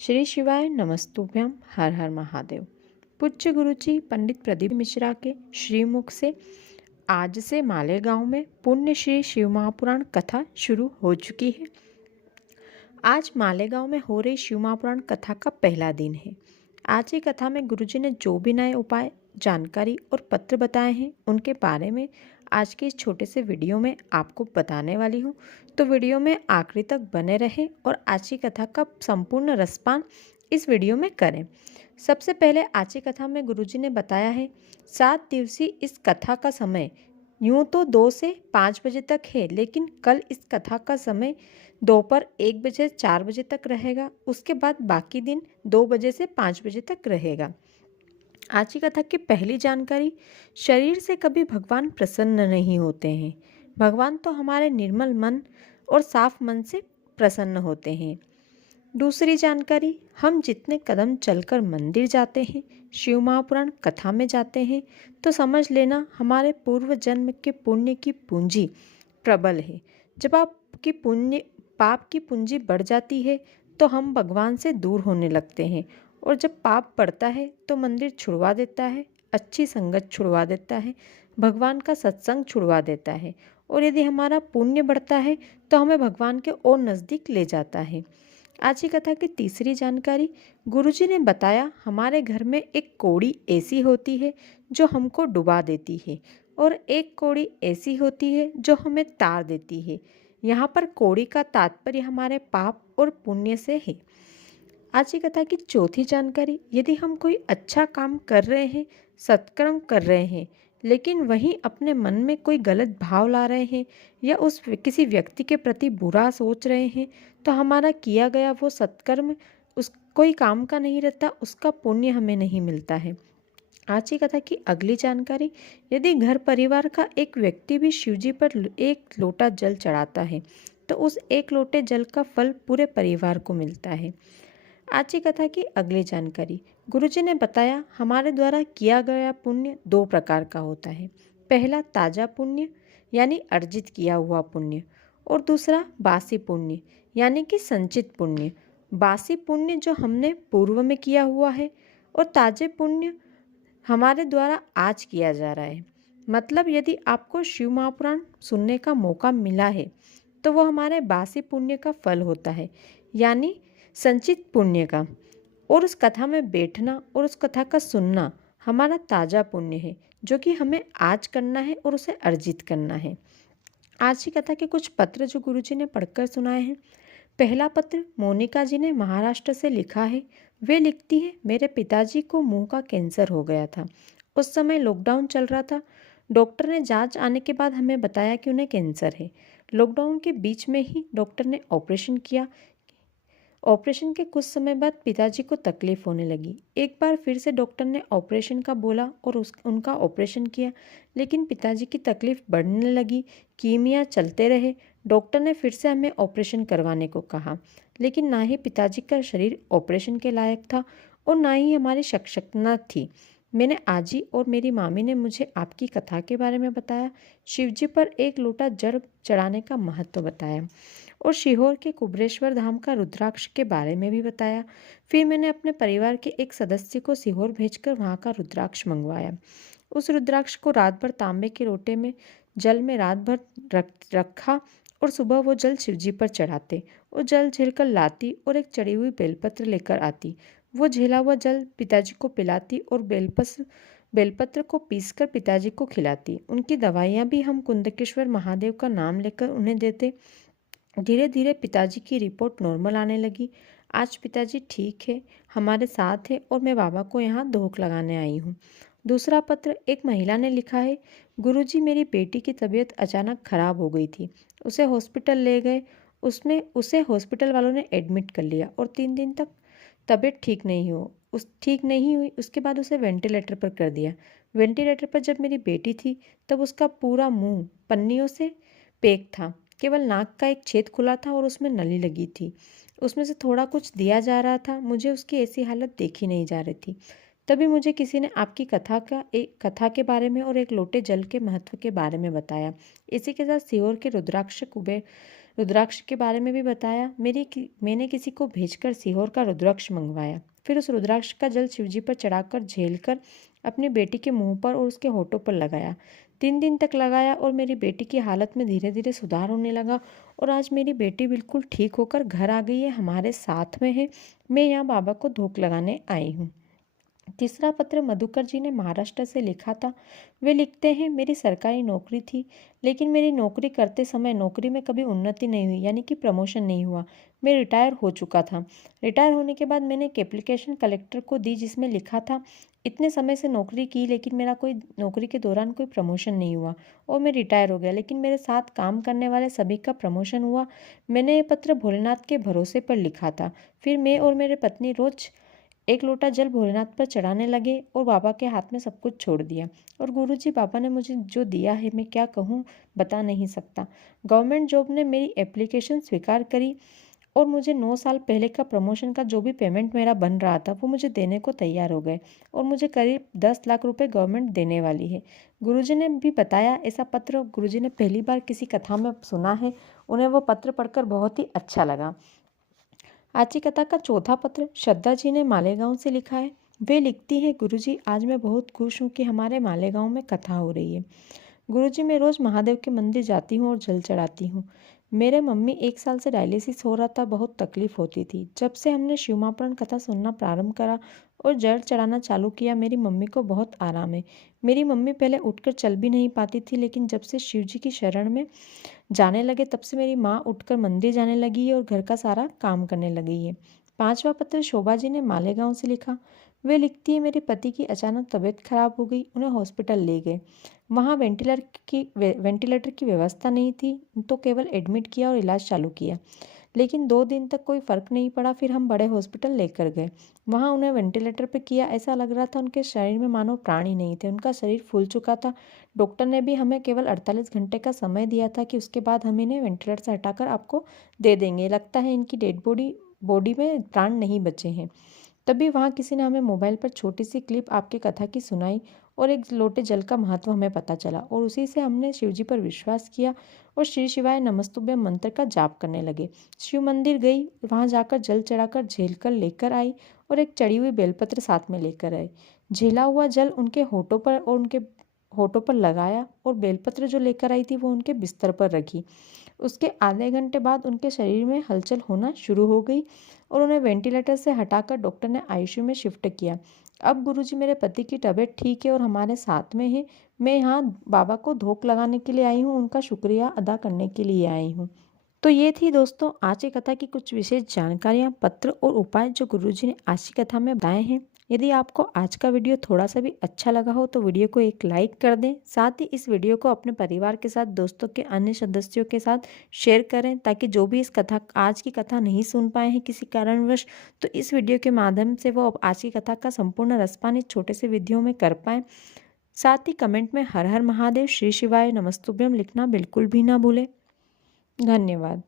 श्री शिवाय नमस्तुभ्यम। हर हर महादेव। पूज्य गुरुजी पंडित प्रदीप मिश्रा के श्रीमुख से आज से मालेगांव में पुण्य श्री शिव महापुराण कथा शुरू हो चुकी है। आज मालेगांव में हो रही शिव महापुराण कथा का पहला दिन है। आज की कथा में गुरुजी ने जो भी नए उपाय, जानकारी और पत्र बताए हैं उनके बारे में आज के इस छोटे से वीडियो में आपको बताने वाली हूँ। तो वीडियो में आखिरी तक बने रहें और आज की कथा का संपूर्ण रसपान इस वीडियो में करें। सबसे पहले आज की कथा में गुरुजी ने बताया है 7 दिवसीय इस कथा का समय यूँ तो 2 से 5 बजे तक है, लेकिन कल इस कथा का समय दोपहर 1 बजे 4 बजे तक रहेगा। उसके बाद बाकी दिन 2 बजे से 5 बजे तक रहेगा। आज की कथा की पहली जानकारी, शरीर से कभी भगवान प्रसन्न नहीं होते हैं। भगवान तो हमारे निर्मल मन और साफ मन से प्रसन्न होते हैं। दूसरी जानकारी, हम जितने कदम चलकर मंदिर जाते हैं, शिव महापुराण कथा में जाते हैं, तो समझ लेना हमारे पूर्व जन्म के पुण्य की पूंजी प्रबल है। जब आपकी पाप की पूंजी बढ़ जाती है तो हम भगवान से दूर होने लगते हैं, और जब पाप बढ़ता है तो मंदिर छुड़वा देता है, अच्छी संगत छुड़वा देता है, भगवान का सत्संग छुड़वा देता है, और यदि हमारा पुण्य बढ़ता है तो हमें भगवान के और नज़दीक ले जाता है। आज की कथा की तीसरी जानकारी, गुरुजी ने बताया हमारे घर में एक कौड़ी ऐसी होती है जो हमको डुबा देती है, और एक कौड़ी ऐसी होती है जो हमें तार देती है। यहाँ पर कौड़ी का तात्पर्य हमारे पाप और पुण्य से है। आज की कथा की चौथी जानकारी, यदि हम कोई अच्छा काम कर रहे हैं, सत्कर्म कर रहे हैं, लेकिन वहीं अपने मन में कोई गलत भाव ला रहे हैं या किसी व्यक्ति के प्रति बुरा सोच रहे हैं, तो हमारा किया गया वो सत्कर्म उस कोई काम का नहीं रहता, उसका पुण्य हमें नहीं मिलता है। आज की कथा की अगली जानकारी, यदि घर परिवार का एक व्यक्ति भी शिवजी पर एक लोटा जल चढ़ाता है तो उस एक लोटे जल का फल पूरे परिवार को मिलता है। आज की कथा की अगली जानकारी, गुरुजी ने बताया हमारे द्वारा किया गया पुण्य 2 प्रकार का होता है। पहला ताजा पुण्य यानी अर्जित किया हुआ पुण्य, और दूसरा बासी पुण्य यानी कि संचित पुण्य। बासी पुण्य जो हमने पूर्व में किया हुआ है, और ताजे पुण्य हमारे द्वारा आज किया जा रहा है। मतलब यदि आपको शिव महापुराण सुनने का मौका मिला है तो वो हमारे बासी पुण्य का फल होता है, यानी संचित पुण्य का। और उस कथा में बैठना और उस कथा का सुनना हमारा ताजा पुण्य है, जो कि हमें आज करना है और उसे अर्जित करना है। आज की कथा के कुछ पत्र जो गुरुजी ने पढ़कर सुनाए हैं। पहला पत्र मोनिका जी ने महाराष्ट्र से लिखा है। वे लिखती है, मेरे पिताजी को मुंह का कैंसर हो गया था। उस समय लॉकडाउन चल रहा था। डॉक्टर ने जांच आने के बाद हमें बताया कि उन्हें कैंसर है। लॉकडाउन के बीच में ही डॉक्टर ने ऑपरेशन किया। ऑपरेशन के कुछ समय बाद पिताजी को तकलीफ होने लगी। एक बार फिर से डॉक्टर ने ऑपरेशन का बोला और उनका ऑपरेशन किया, लेकिन पिताजी की तकलीफ बढ़ने लगी। कीमिया चलते रहे। डॉक्टर ने फिर से हमें ऑपरेशन करवाने को कहा, लेकिन ना ही पिताजी का शरीर ऑपरेशन के लायक था और ना ही हमारी शक्ति थी। मैंने आजी और मेरी मामी ने मुझे आपकी कथा के बारे में बताया, शिवजी पर एक लोटा जल चढ़ाने का महत्व बताया, और सीहोर के कुबरेश्वर धाम का रुद्राक्ष के बारे में भी बताया। फिर मैंने अपने परिवार के एक सदस्य को सीहोर भेजकर वहाँ का रुद्राक्ष मंगवाया। उस रुद्राक्ष को रात भर तांबे के लोटे में जल में रात भर रखा, और सुबह वो जल शिवजी पर चढ़ाते। वो जल झेलकर लाती और एक चढ़ी हुई बेलपत्र लेकर आती। वो झेला हुआ जल पिताजी को पिलाती और बेलपत्र को पीसकर पिताजी को खिलाती। उनकी दवाइयाँ भी हम कुंदकेश्वर महादेव का नाम लेकर उन्हें देते। धीरे धीरे पिताजी की रिपोर्ट नॉर्मल आने लगी। आज पिताजी ठीक है, हमारे साथ है, और मैं बाबा को यहाँ धोख लगाने आई हूँ। दूसरा पत्र एक महिला ने लिखा है। गुरुजी, मेरी बेटी की तबीयत अचानक खराब हो गई थी। उसे हॉस्पिटल ले गए। उसे हॉस्पिटल वालों ने एडमिट कर लिया और 3 दिन तक तबीयत ठीक नहीं हुई। उसके बाद उसे वेंटिलेटर पर कर दिया। वेंटिलेटर पर जब मेरी बेटी थी तब उसका पूरा मुंह पन्नियों से पैक था। केवल नाक का एक छेद खुला था और उसमें नली लगी थी। उसमें से थोड़ा कुछ दिया जा रहा था। मुझे उसकी ऐसी हालत देखी नहीं जा रही थी। तभी मुझे किसी ने आपकी कथा के बारे में और एक लोटे जल के महत्व के बारे में बताया। इसी के साथ सीहोर के रुद्राक्ष के बारे में भी बताया। मैंने किसी को भेजकर सीहोर का रुद्राक्ष मंगवाया। फिर उस रुद्राक्ष का जल शिवजी पर चढ़ाकर झेलकर अपनी बेटी के मुंह पर और उसके होठों पर लगाया। 3 दिन तक लगाया और मेरी बेटी की हालत में धीरे धीरे सुधार होने लगा और आज मेरी बेटी बिल्कुल ठीक होकर घर आ गई है, हमारे साथ में है। मैं यहाँ बाबा को धूप लगाने आई हूँ। तीसरा पत्र मधुकर जी ने महाराष्ट्र से लिखा था। वे लिखते हैं, मेरी सरकारी नौकरी थी, लेकिन मेरी नौकरी करते समय नौकरी में कभी उन्नति नहीं हुई, यानी कि प्रमोशन नहीं हुआ। मैं रिटायर हो चुका था। रिटायर होने के बाद मैंने एक एप्लीकेशन कलेक्टर को दी जिसमें लिखा था, इतने समय से नौकरी की लेकिन मेरा कोई नौकरी के दौरान कोई प्रमोशन नहीं हुआ और मैं रिटायर हो गया, लेकिन मेरे साथ काम करने वाले सभी का प्रमोशन हुआ। मैंने ये पत्र भोलेनाथ के भरोसे पर लिखा था। फिर मैं और मेरे पत्नी रोज 1 लोटा जल भोलेनाथ पर चढ़ाने लगे और बाबा के हाथ में सब कुछ छोड़ दिया। और गुरुजी बाबा ने मुझे जो दिया है मैं क्या कहूँ, बता नहीं सकता। गवर्नमेंट जॉब ने मेरी एप्लीकेशन स्वीकार करी और मुझे 9 साल पहले का प्रमोशन का जो भी पेमेंट मेरा बन रहा था वो मुझे देने को तैयार हो गए और मुझे करीब 10 लाख रुपए गवर्नमेंट देने वाली है। गुरुजी ने भी बताया, ऐसा पत्र गुरुजी ने पहली बार किसी कथा में सुना है। उन्हें वो पत्र पढ़कर बहुत ही अच्छा लगा। आज की कथा का चौथा पत्र श्रद्धा जी ने मालेगांव से लिखा है। वे लिखती हैं, गुरुजी आज मैं बहुत खुश हूँ कि हमारे मालेगांव में कथा हो रही है। गुरुजी मैं रोज़ महादेव के मंदिर जाती हूँ और जल चढ़ाती हूँ। मेरे मम्मी 1 साल से डायलिसिस हो रहा था, बहुत तकलीफ होती थी। जब से हमने शिव महापुराण कथा सुनना प्रारंभ करा और जल चढ़ाना चालू किया, मेरी मम्मी को बहुत आराम है। मेरी मम्मी पहले उठकर चल भी नहीं पाती थी, लेकिन जब से शिव जी की शरण में जाने लगे तब से मेरी माँ उठकर मंदिर जाने लगी है और घर का सारा काम करने लगी है। 5वां पत्र शोभा जी ने मालेगांव से लिखा। वे लिखती है, मेरे पति की अचानक तबीयत खराब हो गई, उन्हें हॉस्पिटल ले गए। वहाँ वेंटिलेटर की व्यवस्था नहीं थी, तो केवल एडमिट किया और इलाज चालू किया, लेकिन 2 दिन तक कोई फ़र्क नहीं पड़ा। फिर हम बड़े हॉस्पिटल लेकर गए। वहाँ उन्हें वेंटिलेटर पर किया, ऐसा लग रहा था उनके शरीर में मानो प्राण ही नहीं थे, उनका शरीर फूल चुका था। डॉक्टर ने भी हमें केवल 48 घंटे का समय दिया था कि उसके बाद हम इन्हें वेंटिलेटर से हटाकर आपको दे देंगे। लगता है इनकी डेड बॉडी में प्राण नहीं बचे हैं। तभी वहाँ किसी ने हमें मोबाइल पर छोटी सी क्लिप आपकी कथा की सुनाई और 1 लोटे जल का महत्व हमें पता चला और उसी से हमने शिवजी पर विश्वास किया और श्री शिवाय नमस्तुभ्यम मंत्र का जाप करने लगे। शिव मंदिर गई, वहाँ जाकर जल चढ़ाकर झेल कर लेकर आई और एक चढ़ी हुई बेलपत्र साथ में लेकर आए। झेला हुआ जल उनके होठों पर लगाया और बेलपत्र जो लेकर आई थी वो उनके बिस्तर पर रखी। उसके आधे घंटे बाद उनके शरीर में हलचल होना शुरू हो गई और उन्हें वेंटिलेटर से हटाकर डॉक्टर ने आईसीयू में शिफ्ट किया। अब गुरुजी मेरे पति की तबीयत ठीक है और हमारे साथ में है। मैं यहाँ बाबा को धूप लगाने के लिए आई हूँ, उनका शुक्रिया अदा करने के लिए आई हूँ। तो ये थी दोस्तों आज की कथा की कुछ विशेष जानकारियाँ, पत्र और उपाय जो गुरुजी ने आज की कथा में बताए हैं। यदि आपको आज का वीडियो थोड़ा सा भी अच्छा लगा हो तो वीडियो को एक लाइक कर दें। साथ ही इस वीडियो को अपने परिवार के साथ, दोस्तों के अन्य सदस्यों के साथ शेयर करें, ताकि जो भी आज की कथा नहीं सुन पाए हैं किसी कारणवश, तो इस वीडियो के माध्यम से वो आज की कथा का संपूर्ण रसपान इस छोटे से वीडियो में कर पाएँ। साथ ही कमेंट में हर हर महादेव, श्री शिवाय नमस्तुभ्यम लिखना बिल्कुल भी ना भूलें। धन्यवाद।